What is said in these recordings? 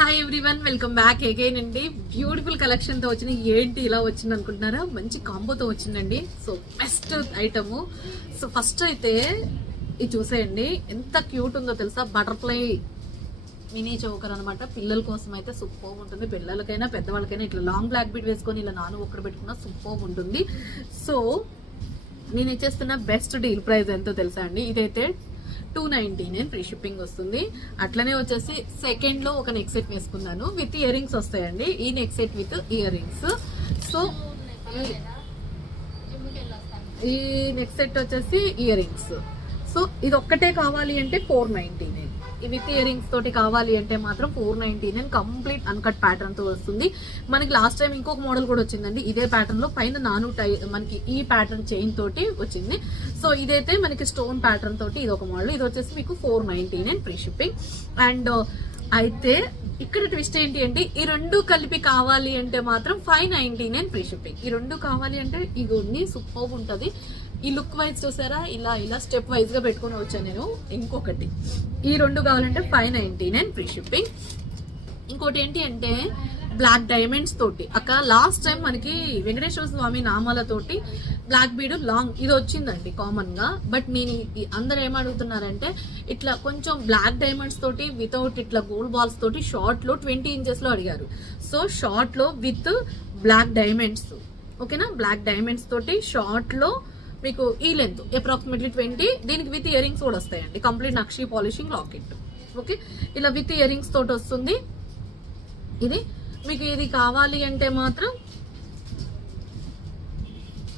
Hi everyone, welcome back again అండి. Beautiful collection తో వచ్చిన ఏంటి ఇలా వచ్చింది అనుకుంటున్నారా? మంచి కాంబోతో వచ్చిందండి. So best item. So first అయితే ఇది చూసేయండి, ఎంత క్యూట్ ఉందో తెలుసా. బటర్ఫ్లై మినీ చౌకర్ అనమాట. పిల్లల కోసం అయితే సూపర్ ఉంటుంది. పిల్లలకైనా పెద్దవాళ్ళకైనా ఇట్లా లాంగ్ బ్లాక్ బీడ్ వేసుకొని ఇలా ఒక్కడ పెట్టుకున్నా సూపర్ ఉంటుంది. సో నేను ఇచ్చేస్తున్న బెస్ట్ డీల్ ప్రైస్ ఎంతో తెలుసా అండి. ఇదైతే 299 ఫ్రీ షిప్పింగ్ వస్తుంది. అట్లనే వచ్చేసి సెకండ్ లో ఒక నెక్ సెట్ వేసుకున్నాను. విత్ ఇయర్ రింగ్స్ వస్తాయండి. ఈ neck set with ear rings. So ఈ నెక్ సెట్ వచ్చేసి ఇయర్ రింగ్స్. సో ఇది ఒక్కటే కావాలి అంటే 499. విత్ ఇయర్ రింగ్స్ తోటి కావాలి అంటే మాత్రం 499. కంప్లీట్ అన్కట్ ప్యాటర్న్ తో వస్తుంది. మనకి లాస్ట్ టైం ఇంకొక మోడల్ కూడా వచ్చిందండి ఇదే ప్యాటర్న్ లో. పైన మనకి ఈ ప్యాటర్న్ చైన్ తోటి వచ్చింది. సో ఇదైతే మనకి స్టోన్ ప్యాటర్న్ తోటి ఇది ఒక మోడల్. ఇది వచ్చేసి మీకు 499 ఫ్రీ షిప్పింగ్. అండ్ అయితే ఇక్కడ ట్విస్ట్ ఏంటి అంటే ఈ రెండు కలిపి కావాలి అంటే మాత్రం 599 ఫ్రీ షిప్పింగ్. ఈ రెండు కావాలి అంటే ఇవన్నీ సూపర్ ఉంటది. ఈ లుక్ వైజ్ చూసారా, ఇలా ఇలా స్టెప్ వైజ్ గా పెట్టుకుని వచ్చాను నేను. ఇంకొకటి ఈ రెండు కావాలంటే 599 ఫ్రీ షిప్పింగ్. ఇంకోటి ఏంటి అంటే బ్లాక్ డైమండ్స్ తోటి అక్క లాస్ట్ టైం మనకి వెంకటేశ్వర స్వామి నామాలతోటి బ్లాక్ బీడ్ లాంగ్ ఇది వచ్చిందండి కామన్ గా. బట్ నేను అందరు ఏమడుగుతున్నారంటే ఇట్లా కొంచెం బ్లాక్ డైమండ్స్ తోటి వితౌట్ ఇట్లా గోల్డ్ బాల్స్ తోటి షార్ట్ లో 20 ఇంచెస్ లో అడిగారు. సో షార్ట్ లో విత్ బ్లాక్ డైమండ్స్, ఓకేనా. బ్లాక్ డైమండ్స్ తోటి షార్ట్ లో మీకు ఈ లెంత్ అప్రాక్సిమేట్లీ 20. దీనికి విత్ ఇయర్ రింగ్స్ కూడా వస్తాయండి. కంప్లీట్ నక్షి పాలిషింగ్ లాకెట్. ఓకే, ఇలా విత్ ఇయర్ రింగ్స్ తోటి వస్తుంది. ఇది మీకు ఇది కావాలి అంటే మాత్రం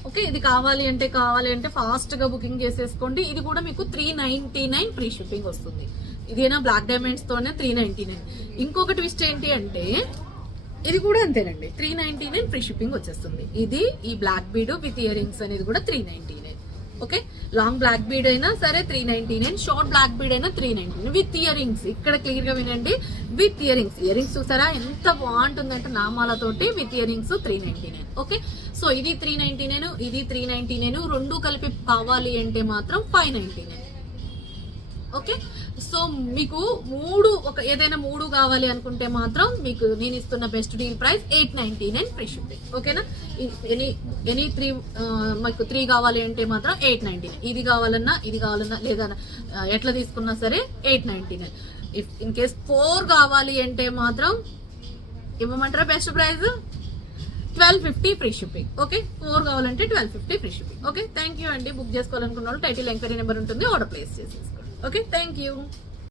ఓకే, ఇది కావాలి అంటే ఫాస్ట్ గా బుకింగ్ చేసేసుకోండి. ఇది కూడా మీకు 399 ఫ్రీ షిప్పింగ్ వస్తుంది. ఇదేనా బ్లాక్ డైమండ్స్ తోనే 399. ఇంకొక ట్విస్ట్ ఏంటి అంటే ఇది కూడా అంతేనండి, 399 ఫ్రీ షిప్పింగ్ వచ్చేస్తుంది. ఇది ఈ black bead with ear rings అనేది కూడా 399. ఓకే, లాంగ్ బ్లాక్ బీడ్ అయినా సరే 399, షార్ట్ బ్లాక్ బీడ్ అయినా 399 విత్ ఇయర్ రింగ్స్. ఇక్కడ క్లియర్ గా వినండి, with year rings. Ear rings చూసారా ఎంత బాగుంటుందంటే నామాలతోటి with year rings 399. Okay, so ఇది 399, ఇది 399. రెండు కలిపి కావాలి అంటే మాత్రం 599. ఓకే, సో మీకు ఏదైనా మూడు కావాలి అనుకుంటే మాత్రం మీకు నేను ఇస్తున్న best deal price 899 free shipping. ఓకేనా. ఎనీ 3 మీకు 3 కావాలి అంటే మాత్రం 899. ఇది కావాలన్నా లేదా ఎట్లా తీసుకున్నా సరే 899. ఇన్ కేస్ 4 కావాలి అంటే మాత్రం ఇవ్వమంటారా best price 1250 free shipping. Okay, 4 కావాలంటే 1250 free shipping. Okay, thank you అండి. బుక్ చేసుకోవాలనుకున్న వాళ్ళు టైటిల్ ఎంక్వైరీ నెంబర్ ఉంటుంది, ఆర్డర్ ప్లేస్ చేసేసుకోండి. Okay, thank you.